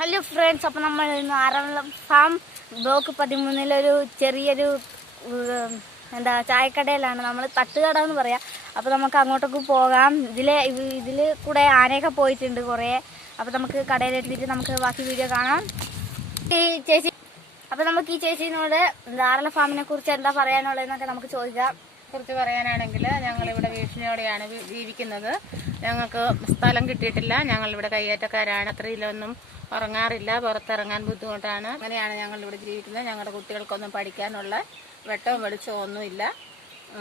Hello friends അപ്പം നമ്മൾ ഇന്ന് ആറളം ഫാം ബ്ലോക്ക് പതിമൂന്നിലൊരു ചെറിയൊരു എന്താ ചായക്കടയിലാണ്. നമ്മൾ തട്ടുകട എന്ന് പറയാം. അപ്പോൾ നമുക്ക് അങ്ങോട്ടൊക്കെ പോകാം. ഇതിലെ ഇതിൽ കൂടെ ആനയൊക്കെ പോയിട്ടുണ്ട് കുറേ. അപ്പോൾ നമുക്ക് കടയിലെത്തിയിട്ട് നമുക്ക് ബാക്കി വീഡിയോ കാണാം. ഈ ചേച്ചി അപ്പോൾ നമുക്ക് ഈ ചേച്ചിനോട് ആറളം ഫാമിനെ കുറിച്ച് എന്താ പറയാനുള്ളതെന്നൊക്കെ നമുക്ക് ചോദിക്കാം. കുറിച്ച് പറയാനാണെങ്കിൽ ഞങ്ങളിവിടെ വീ- ജീവിക്കുന്നത്. ഞങ്ങൾക്ക് സ്ഥലം കിട്ടിയിട്ടില്ല. ഞങ്ങളിവിടെ കയ്യേറ്റക്കാരാണ്. അത്രയിലൊന്നും ഉറങ്ങാറില്ല. പുറത്തിറങ്ങാൻ ബുദ്ധിമുട്ടാണ്. അങ്ങനെയാണ് ഞങ്ങളിവിടെ ജീവിക്കുന്നത്. ഞങ്ങളുടെ കുട്ടികൾക്കൊന്നും പഠിക്കാനുള്ള വെട്ടവും വെളിച്ചവും ഒന്നുമില്ല.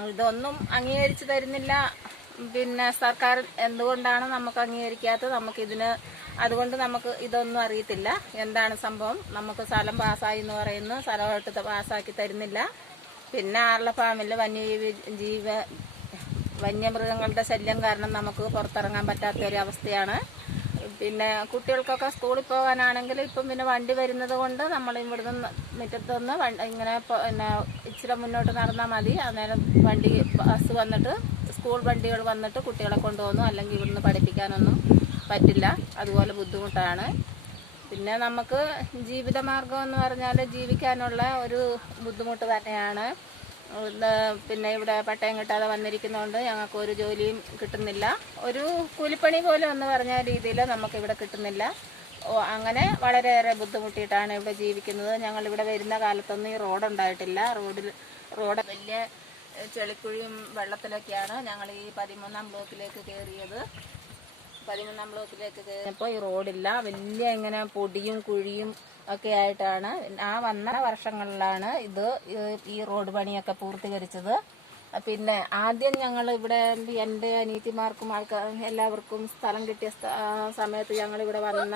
ഇതൊന്നും അംഗീകരിച്ചു തരുന്നില്ല. പിന്നെ സർക്കാർ എന്തുകൊണ്ടാണ് നമുക്ക് അംഗീകരിക്കാത്തത്? നമുക്കിതിന് അതുകൊണ്ട് നമുക്ക് ഇതൊന്നും അറിയത്തില്ല. എന്താണ് സംഭവം? നമുക്ക് സ്ഥലം പാസ്സായി എന്ന് പറയുന്നു. സ്ഥലമായിട്ട് പാസ്സാക്കി തരുന്നില്ല. പിന്നെ ആർല ഫാമിൽ വന്യജീവി ജീവ വന്യമൃഗങ്ങളുടെ ശല്യം കാരണം നമുക്ക് പുറത്തിറങ്ങാൻ പറ്റാത്ത ഒരു അവസ്ഥയാണ് പിന്നെ കുട്ടികൾക്കൊക്കെ സ്കൂളിൽ പോകാനാണെങ്കിൽ ഇപ്പം പിന്നെ വണ്ടി വരുന്നത് കൊണ്ട് നമ്മൾ ഇവിടുന്ന് മുറ്റത്തുനിന്ന് ഇങ്ങനെ പിന്നെ ഇച്ചിരി മുന്നോട്ട് നടന്നാൽ മതി. അന്നേരം വണ്ടി ബസ് വന്നിട്ട് സ്കൂൾ വണ്ടികൾ വന്നിട്ട് കുട്ടികളെ കൊണ്ടുപോകുന്നു. അല്ലെങ്കിൽ ഇവിടുന്ന് പഠിപ്പിക്കാനൊന്നും പറ്റില്ല. അതുപോലെ ബുദ്ധിമുട്ടാണ്. പിന്നെ നമുക്ക് ജീവിതമാർഗം എന്ന് പറഞ്ഞാൽ ജീവിക്കാനുള്ള ഒരു ബുദ്ധിമുട്ട് തന്നെയാണ്. പിന്നെ ഇവിടെ പട്ടയം കിട്ടാതെ വന്നിരിക്കുന്നതുകൊണ്ട് ഞങ്ങൾക്ക് ഒരു ജോലിയും കിട്ടുന്നില്ല. ഒരു കൂലിപ്പണി പോലും എന്ന് പറഞ്ഞ രീതിയിൽ നമുക്ക് ഇവിടെ കിട്ടുന്നില്ല. അങ്ങനെ വളരെയേറെ ബുദ്ധിമുട്ടിയിട്ടാണ് ഇവിടെ ജീവിക്കുന്നത്. ഞങ്ങൾ ഇവിടെ വരുന്ന കാലത്തൊന്നും ഈ റോഡ് ഉണ്ടായിട്ടില്ല. റോഡിൽ റോഡ് വലിയ ചെളിക്കുഴിയും വെള്ളത്തിലൊക്കെയാണ് ഞങ്ങൾ ഈ പതിമൂന്നാം ബ്ലോക്കിലേക്ക് കയറിയത്. പതിമൂന്നാം ബ്ലോക്കിലേക്ക് കയറിയപ്പോൾ ഈ റോഡില്ല വലിയ ഇങ്ങനെ പൊടിയും കുഴിയും ഒക്കെ ആയിട്ടാണ്. ആ വന്ന വർഷങ്ങളിലാണ് ഇത് ഈ- ഈ റോഡ് പണിയൊക്കെ പൂർത്തീകരിച്ചത്. പിന്നെ ആദ്യം ഞങ്ങൾ ഇവിടെ എന്റെ അനീതിമാർക്കും ആൾക്കാർ എല്ലാവർക്കും സ്ഥലം കിട്ടിയ സമയത്ത് ഞങ്ങൾ ഇവിടെ വന്ന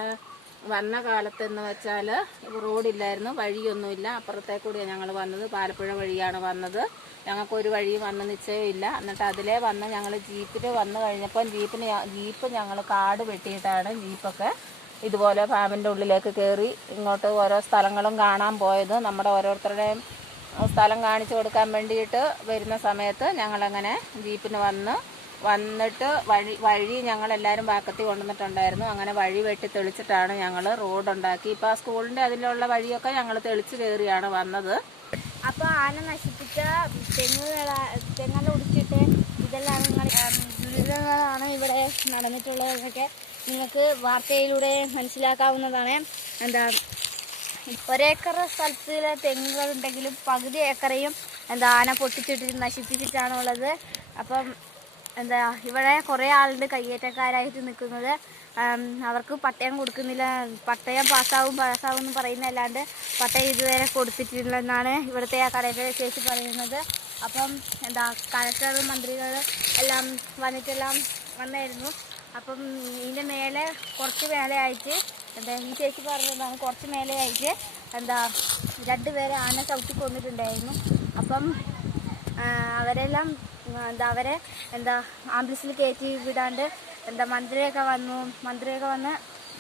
വന്ന കാലത്തെന്ന് വെച്ചാൽ റോഡില്ലായിരുന്നു വഴിയൊന്നുമില്ല. അപ്പുറത്തെ കൂടിയാണ് ഞങ്ങൾ വന്നത്. പാലപ്പുഴ വഴിയാണ് വന്നത്. ഞങ്ങൾക്ക് ഒരു വഴി വന്ന നിശ്ചയമില്ല എന്നിട്ട് അതിലേ വന്ന് ഞങ്ങൾ ജീപ്പിൽ വന്നു കഴിഞ്ഞപ്പം ജീപ്പിന് ജീപ്പ് ഞങ്ങൾ കാട് വെട്ടിയിട്ടാണ് ജീപ്പൊക്കെ ഇതുപോലെ ഫാമിന്റെ ഉള്ളിലേക്ക് കയറി ഇങ്ങോട്ട് ഓരോ സ്ഥലങ്ങളും കാണാൻ പോയത്. നമ്മുടെ ഓരോരുത്തരുടെയും സ്ഥലം കാണിച്ചു കൊടുക്കാൻ വേണ്ടിയിട്ട് വരുന്ന സമയത്ത് ഞങ്ങളങ്ങനെ ജീപ്പിന് വന്ന് വന്നിട്ട് വഴി വഴി ഞങ്ങളെല്ലാവരും ബാക്കത്തി കൊണ്ടുവന്നിട്ടുണ്ടായിരുന്നു. അങ്ങനെ വഴി വെട്ടി തെളിച്ചിട്ടാണ് ഞങ്ങൾ റോഡുണ്ടാക്കി ഇപ്പം ആ സ്കൂളിന്റെ അതിലുള്ള വഴിയൊക്കെ ഞങ്ങൾ തെളിച്ച് കയറിയാണ് വന്നത്. അപ്പോൾ ആന നശിപ്പിച്ച തെങ്ങ് തെങ്ങല ഒടിച്ചിട്ട് ഇതെല്ലാം ദുരിതങ്ങളാണ് ഇവിടെ നടന്നിട്ടുള്ളതെന്നൊക്കെ നിങ്ങൾക്ക് വാർത്തയിലൂടെ മനസ്സിലാക്കാവുന്നതാണ്. എന്താ ഒരേക്കർ സ്ഥലത്തിലെ തെങ്ങുകളുണ്ടെങ്കിലും പകുതി ഏക്കറയും എന്താ ആന പൊട്ടിച്ചിട്ട് നശിപ്പിച്ചിട്ടാണുള്ളത്. അപ്പം എന്താ ഇവിടെ കുറേ ആളുണ്ട് കയ്യേറ്റക്കാരായിട്ട് നിൽക്കുന്നത് അവർക്ക് പട്ടയം കൊടുക്കുന്നില്ല. പട്ടയം പാസ്സാവും പാസ്സാവും എന്ന് പറയുന്നതല്ലാണ്ട് പട്ടയം ഇതുവരെ കൊടുത്തിട്ടില്ലെന്നാണ് ഇവിടുത്തെ ആ കടയിലെ ചേച്ചി പറയുന്നത്. അപ്പം എന്താ കലക്ടർ മന്ത്രികൾ എല്ലാം വന്നിട്ടെല്ലാം വന്നായിരുന്നു. അപ്പം ഇതിന്റെ മേലെ കുറച്ച് മേലെയായിട്ട് എന്താ ഈ ചേച്ചി പറഞ്ഞതാണ് കുറച്ച് മേലെയായിട്ട് എന്താ രണ്ടുപേരെ ആന ചവിട്ടി കൊന്നിട്ടുണ്ടായിരുന്നു. അപ്പം അവരെല്ലാം എന്താ അവരെ എന്താ ആംബുലൻസിൽ കയറ്റി വിടാണ്ട് എന്താ മന്ത്രിയൊക്കെ വന്നു. മന്ത്രിയൊക്കെ വന്ന്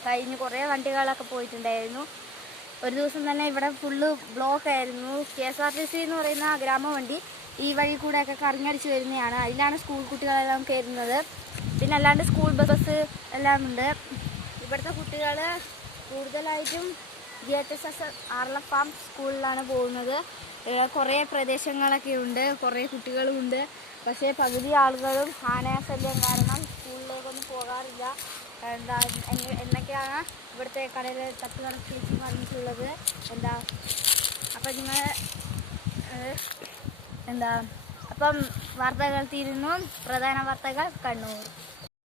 കഴിഞ്ഞ് കുറേ വണ്ടികളൊക്കെ പോയിട്ടുണ്ടായിരുന്നു. ഒരു ദിവസം തന്നെ ഇവിടെ ഫുള്ള് ബ്ലോക്ക് ആയിരുന്നു. K S R T C എന്ന് പറയുന്ന ഗ്രാമവണ്ടി ഈ വഴി കൂടെയൊക്കെ കറങ്ങടിച്ച് വരുന്നതാണ്. അതിലാണ് സ്കൂൾ കുട്ടികളെല്ലാം കയറുന്നത്. പിന്നെ അല്ലാണ്ട് സ്കൂൾ ബസ് എല്ലാം ഉണ്ട്. ഇവിടുത്തെ കുട്ടികൾ കൂടുതലായിട്ടും ജി എച്ച് എസ് എസ് ആർല ഫാം സ്കൂളിലാണ് പോകുന്നത്. കുറേ പ്രദേശങ്ങളൊക്കെ ഉണ്ട്. കുറേ കുട്ടികളും ഉണ്ട്. പക്ഷേ പകുതി ആളുകളും ആനശല്യം കാരണം സ്കൂളിലേക്കൊന്നും പോകാറില്ല. എന്താ എന്നൊക്കെയാണ് ഇവിടുത്തെ കടയിൽ തട്ടുകട നടത്തി പറഞ്ഞിട്ടുള്ളത്. എന്താ അപ്പം നിങ്ങൾ എന്താ അപ്പം വാർത്തകൾ തീരുന്നു. പ്രധാന വാർത്തകൾ കണ്ണൂർ.